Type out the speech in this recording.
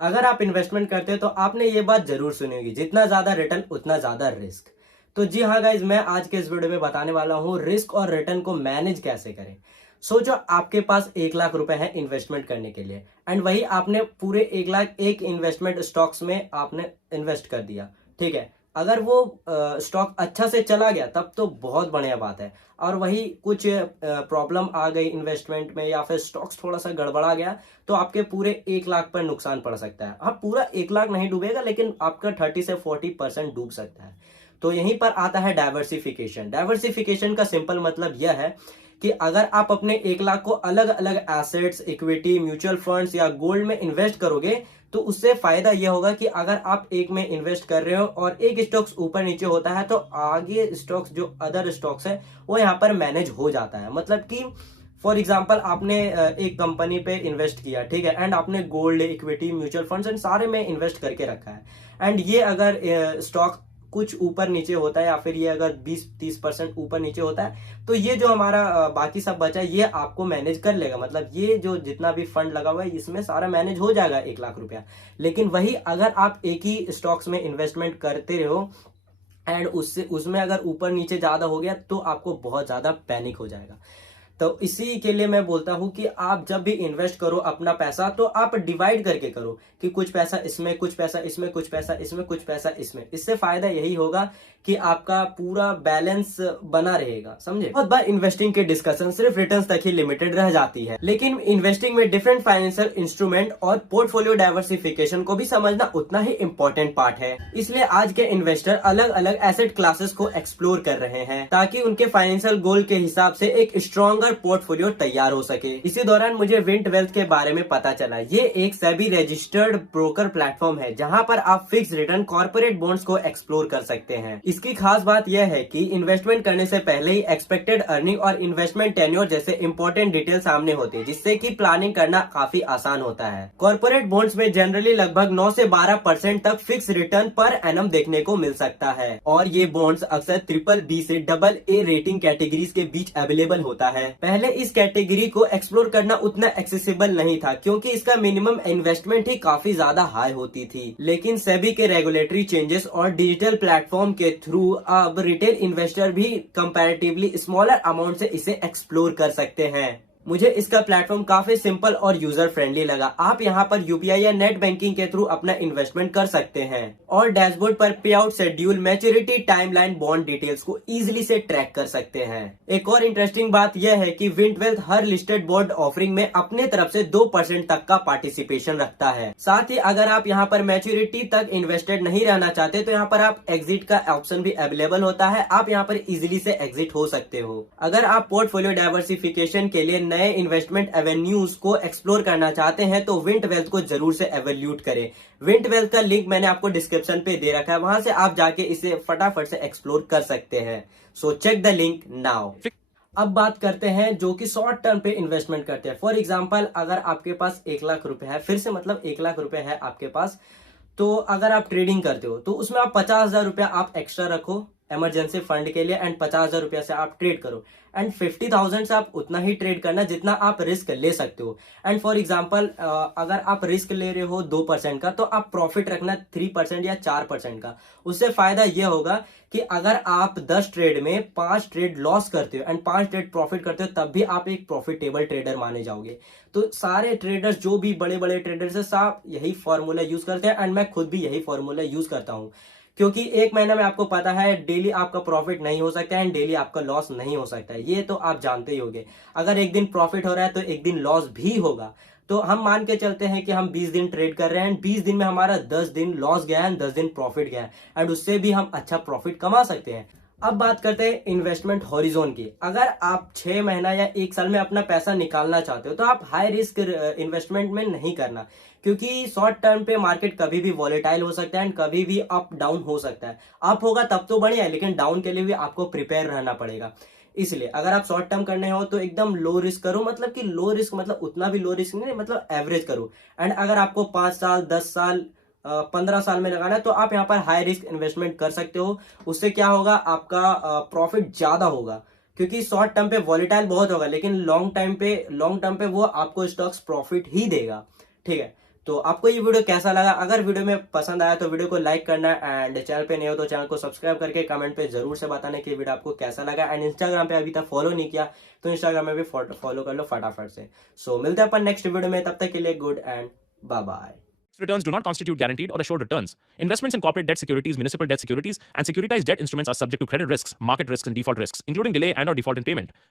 अगर आप इन्वेस्टमेंट करते हो तो आपने ये बात जरूर सुनी होगी, जितना ज्यादा रिटर्न उतना ज्यादा रिस्क। तो जी हाँ गाइज, मैं आज के इस वीडियो में बताने वाला हूँ रिस्क और रिटर्न को मैनेज कैसे करें। सोचो आपके पास 1 लाख रुपए है इन्वेस्टमेंट करने के लिए, एंड वही आपने पूरे 1 लाख एक इन्वेस्टमेंट स्टॉक्स में आपने इन्वेस्ट कर दिया। ठीक है, अगर वो स्टॉक अच्छा से चला गया तब तो बहुत बढ़िया बात है, और वही कुछ प्रॉब्लम आ गई इन्वेस्टमेंट में या फिर स्टॉक्स थोड़ा सा गड़बड़ा गया तो आपके पूरे 1 लाख पर नुकसान पड़ सकता है। हाँ, पूरा 1 लाख नहीं डूबेगा लेकिन आपका 30 से 40% डूब सकता है। तो यहीं पर आता है डाइवर्सिफिकेशन। डाइवर्सिफिकेशन का सिंपल मतलब यह है कि अगर आप अपने 1 लाख को अलग अलग एसेट्स, इक्विटी, म्यूचुअल फंड्स या गोल्ड में इन्वेस्ट करोगे तो उससे फायदा यह होगा कि अगर आप एक में इन्वेस्ट कर रहे हो और एक स्टॉक्स ऊपर नीचे होता है तो आगे स्टॉक्स, जो अदर स्टॉक्स है, वो यहाँ पर मैनेज हो जाता है। मतलब कि फॉर एग्जाम्पल आपने एक कंपनी पे इन्वेस्ट किया, ठीक है, एंड आपने gold, equity, mutual funds and सारे में इन्वेस्ट करके रखा है, एंड ये अगर स्टॉक कुछ ऊपर नीचे होता है या फिर ये अगर 20-30% ऊपर नीचे होता है तो ये जो हमारा बाकी सब बचा है ये आपको मैनेज कर लेगा। मतलब ये जो जितना भी फंड लगा हुआ है इसमें सारा मैनेज हो जाएगा 1 लाख रुपया। लेकिन वही अगर आप एक ही स्टॉक्स में इन्वेस्टमेंट करते रहो एंड उससे उसमें अगर ऊपर नीचे ज्यादा हो गया तो आपको बहुत ज्यादा पैनिक हो जाएगा। तो इसी के लिए मैं बोलता हूं कि आप जब भी इन्वेस्ट करो अपना पैसा तो आप डिवाइड करके करो कि कुछ पैसा इसमें, कुछ पैसा इसमें, कुछ पैसा इसमें, कुछ पैसा इसमें। इससे फायदा यही होगा कि आपका पूरा बैलेंस बना रहेगा, समझे। बहुत बार इन्वेस्टिंग के डिस्कशन सिर्फ रिटर्न्स तक ही लिमिटेड रह जाती है, लेकिन इन्वेस्टिंग में डिफरेंट फाइनेंशियल इंस्ट्रूमेंट और पोर्टफोलियो डाइवर्सिफिकेशन को भी समझना उतना ही इंपॉर्टेंट पार्ट है। इसलिए आज के इन्वेस्टर अलग अलग एसेट क्लासेस को एक्सप्लोर कर रहे हैं ताकि उनके फाइनेंशियल गोल के हिसाब से एक स्ट्रॉन्गर पोर्टफोलियो तैयार हो सके। इसी दौरान मुझे विंट वेल्थ के बारे में पता चला। ये एक सेबी रजिस्टर्ड ब्रोकर प्लेटफॉर्म है जहां पर आप फिक्स रिटर्न कॉर्पोरेट बॉन्ड्स को एक्सप्लोर कर सकते हैं। इसकी खास बात यह है कि इन्वेस्टमेंट करने से पहले ही एक्सपेक्टेड अर्निंग और इन्वेस्टमेंट टेन्योर जैसे इंपॉर्टेंट डिटेल सामने होते हैं, जिससे कि प्लानिंग करना काफी आसान होता है। कॉर्पोरेट बॉन्ड्स में जनरली लगभग 9 से 12% तक फिक्स रिटर्न पर एनम देखने को मिल सकता है, और ये बॉन्ड्स अक्सर ट्रिपल बी से डबल ए रेटिंग कैटेगरीज के बीच अवेलेबल होता है। पहले इस कैटेगरी को एक्सप्लोर करना उतना एक्सेसिबल नहीं था क्योंकि इसका मिनिमम इन्वेस्टमेंट ही काफी ज्यादा हाई होती थी, लेकिन सेबी के रेगुलेटरी चेंजेस और डिजिटल प्लेटफॉर्म के थ्रू अब रिटेल इन्वेस्टर भी कंपैरेटिवली स्मॉलर अमाउंट से इसे एक्सप्लोर कर सकते हैं। मुझे इसका प्लेटफॉर्म काफी सिंपल और यूजर फ्रेंडली लगा। आप यहाँ पर यूपीआई या नेट बैंकिंग के थ्रू अपना इन्वेस्टमेंट कर सकते हैं और डैशबोर्ड पर पे out schedule, maturity timeline, bond details को इजीली से ट्रैक कर सकते हैं। एक और इंटरेस्टिंग बात यह है कि विंट वेल्थ हर लिस्टेड बॉन्ड ऑफरिंग में अपने तरफ से 2% तक का पार्टिसिपेशन रखता है। साथ ही अगर आप यहाँ पर मैच्योरिटी तक इन्वेस्टेड नहीं रहना चाहते तो यहाँ पर आप एग्जिट का ऑप्शन भी अवेलेबल होता है। आप यहाँ पर इजीली से एग्जिट हो सकते हो। अगर आप पोर्टफोलियो डाइवर्सिफिकेशन के लिए नए इन्वेस्टमेंट एवेन्यूज को एक्सप्लोर करना चाहते हैं तो विंट वेल्थ को जरूर से एवेल्यूट करें। विंट वेल्थ का लिंक मैंने आपको डिस्क्रिप्शन पे दे रखा है, वहां से आप जाके इसे फटाफट से एक्सप्लोर कर सकते हैं। So check the link now. अब बात करते हैं जो कि शॉर्ट टर्म पे इन्वेस्टमेंट करते हैं। फॉर एग्जांपल अगर आपके पास 1 लाख रुपए है, फिर से मतलब 1 लाख रुपए है आपके पास, तो अगर आप ट्रेडिंग करते हो तो उसमें आप 50,000 रुपया आप एक्स्ट्रा रखो इमरजेंसी फंड के लिए, एंड 50,000 रुपया से आप ट्रेड करो, एंड 50,000 से आप उतना ही ट्रेड करना जितना आप रिस्क ले सकते हो। एंड फॉर एग्जांपल अगर आप रिस्क ले रहे हो 2% का तो आप प्रॉफिट रखना 3% या 4% का। उससे फायदा यह होगा कि अगर आप 10 ट्रेड में 5 ट्रेड लॉस करते हो एंड 5 ट्रेड प्रॉफिट करते हो तब भी आप एक प्रॉफिटेबल ट्रेडर माने जाओगे। तो सारे ट्रेडर्स, जो भी बड़े बड़े ट्रेडर्स है, सब यही फॉर्मूला यूज करते हैं, एंड मैं खुद भी यही फॉर्मूला यूज करता हूँ। क्योंकि एक महीना में आपको पता है डेली आपका प्रॉफिट नहीं हो सकता है एंड डेली आपका लॉस नहीं हो सकता है, ये तो आप जानते ही होंगे। अगर एक दिन प्रॉफिट हो रहा है तो एक दिन लॉस भी होगा। तो हम मान के चलते हैं कि हम 20 दिन ट्रेड कर रहे हैं एंड 20 दिन में हमारा 10 दिन लॉस गया है एंड 10 दिन प्रॉफिट गया है, एंड उससे भी हम अच्छा प्रॉफिट कमा सकते हैं। अब बात करते हैं इन्वेस्टमेंट हॉरिजॉन की। अगर आप 6 महीना या 1 साल में अपना पैसा निकालना चाहते हो तो आप हाई रिस्क इन्वेस्टमेंट में नहीं करना, क्योंकि शॉर्ट टर्म पे मार्केट कभी भी वॉलेटाइल हो सकता है एंड कभी भी अप डाउन हो सकता है। अप होगा तब तो बढ़िया है, लेकिन डाउन के लिए भी आपको प्रिपेयर रहना पड़ेगा। इसलिए अगर आप शॉर्ट टर्म करने हो तो एकदम लो रिस्क करो, मतलब कि लो रिस्क मतलब उतना भी लो रिस्क नहीं, मतलब एवरेज करो। एंड अगर आपको 5 साल, 10 साल, 15 साल में लगाना है तो आप यहाँ पर हाई रिस्क इन्वेस्टमेंट कर सकते हो। उससे क्या होगा, आपका प्रॉफिट ज्यादा होगा, क्योंकि शॉर्ट टर्म पे वॉलेटाइल बहुत होगा लेकिन लॉन्ग टर्म पे वो आपको स्टॉक्स प्रॉफिट ही देगा। ठीक है, तो आपको ये वीडियो कैसा लगा? अगर वीडियो में पसंद आया तो वीडियो को लाइक करना एंड चैनल पे नए हो तो चैनल को सब्सक्राइब करके कमेंट पे जरूर से बताना कि वीडियो आपको कैसा लगा। एंड इंस्टाग्राम पे अभी तक फॉलो नहीं किया तो इंस्टाग्राम में भी फॉलो कर लो फटाफट से। सो मिलते हैं अपन नेक्स्ट वीडियो में, तब तक के लिए good and bye bye. Returns do not constitute guaranteed or assured returns. Investments in corporate debt securities, municipal debt securities, and securitized debt instruments are subject to credit risks, market risks, and default risks, including delay and/or default in payment.